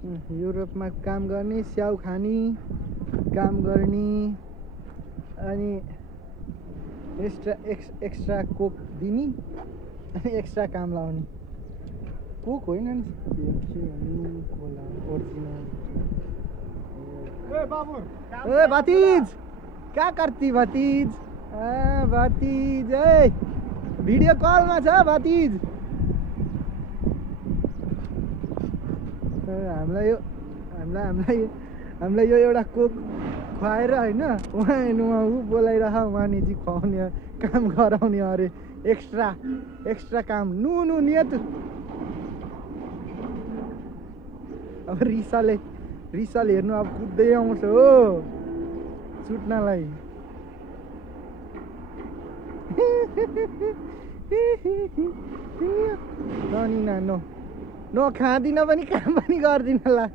युरोपमा काम गर्ने, स्याउ खाने, काम गर्ने, अनि एक्स्ट्रा कोक दिने, अनि एक्स्ट्रा काम लाउने। कोक होइन नि, कोला ओरिजिनल। ए भतिज, क्या करती भतिज? भतिज ए भिडियो कलमा छ भतिज। हामीलाई यो एउटा कोक खुवाएर होइन उहाँ बोलाइरह, उहाँनिजी खुवाउने, काम गराउने अरे, एक्स्ट्रा काम। नु नियत। अब रिसल हेर्नु अब कुद्दै आउँछ हो छुट्नलाई। नो खाँदिन पनि काम पनि गर्दिन ला।